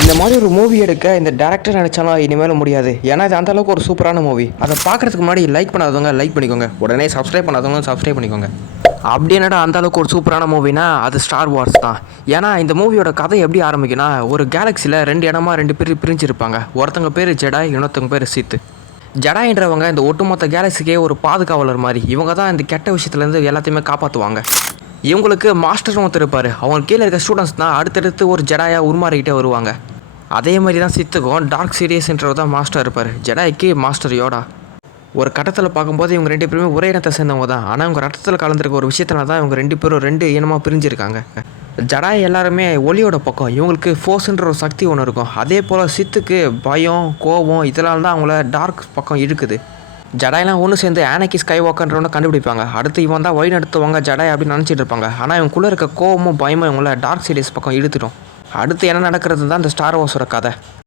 இந்த மாதிரி ஒரு மூவி எடுக்க இந்த டேரக்டர் நினச்சாலும் இனிமேல் முடியாது. ஏன்னா இது அந்தளவுக்கு ஒரு சூப்பரான மூவி. அதை பார்க்குறதுக்கு முன்னாடி லைக் பண்ணாதவங்க லைக் பண்ணிக்கோங்க, உடனே சப்ஸ்கிரைப் பண்ணாதவங்க சப்ஸ்கிரைப் பண்ணிக்கோங்க. அப்படி என்னடா அந்தளவுக்கு ஒரு சூப்பரான மூவினா அது ஸ்டார் வார்ஸ் தான். ஏன்னா இந்த மூவியோட கதை எப்படி ஆரம்பிக்குன்னா, ஒரு கேலக்ஸியில் 2 இடமா 2 பேர் பிரிஞ்சிருப்பாங்க. ஒருத்தவங்க பேர் ஜெடாய், இன்னொருத்தவங்க பேர் சித். ஜெடாயின்றவங்க இந்த ஒட்டுமொத்த கேலக்ஸிக்கே ஒரு பாதுகாவலர் மாதிரி. இவங்க தான் இந்த கெட்ட விஷயத்துலேருந்து எல்லாத்தையுமே காப்பாற்றுவாங்க. இவங்களுக்கு மாஸ்டர் ஒருத்தர் இருப்பார். அவங்க கீழே இருக்க ஸ்டூடெண்ட்ஸ் தான் அடுத்தடுத்து ஒரு ஜெடாயாக உருமாறிக்கிட்டே வருவாங்க. அதே மாதிரி தான் சித்துக்கும் டார்க் சீரியஸ்ன்றவர் தான் மாஸ்டர் இருப்பார். ஜெடாய்க்கு மாஸ்டர் யோடா. ஒரு கட்டத்தில் பார்க்கும்போது இவங்க 2 பேருமே ஒரே இனத்தை சேர்ந்தவங்க தான். ஆனால் இவங்க ரத்தத்தில் கலந்துருக்க ஒரு விஷயத்தினால தான் இவங்க 2 பேரும் 2 இனமாக பிரிஞ்சிருக்காங்க. ஜடாய் எல்லாருமே ஒளியோட பக்கம். இவங்களுக்கு ஃபோர்ஸ்ன்ற ஒரு சக்தி ஒன்று இருக்கும். அதே போல் சித்துக்கு பயம், கோபம் இதனால தான் அவங்கள டார்க் பக்கம் இழுக்குது. ஜடாயெலாம் ஒன்று சேர்ந்து ஆனக்கி ஸ்கை வாக்கன்றவனை கண்டுபிடிப்பாங்க. அடுத்து இவன் தான் வழி நடத்துவாங்க ஜடாய் அப்படின்னு நினச்சிட்டு இருப்பாங்க. ஆனால் இவங்களுக்குள்ளே இருக்க கோபமும் பயமும் இவங்கள டார்க் சீரியஸ் பக்கம் இழுத்துடும். அடுத்து என்ன நடக்கிறது தான் இந்த ஸ்டார் வார்ஸோட கதை.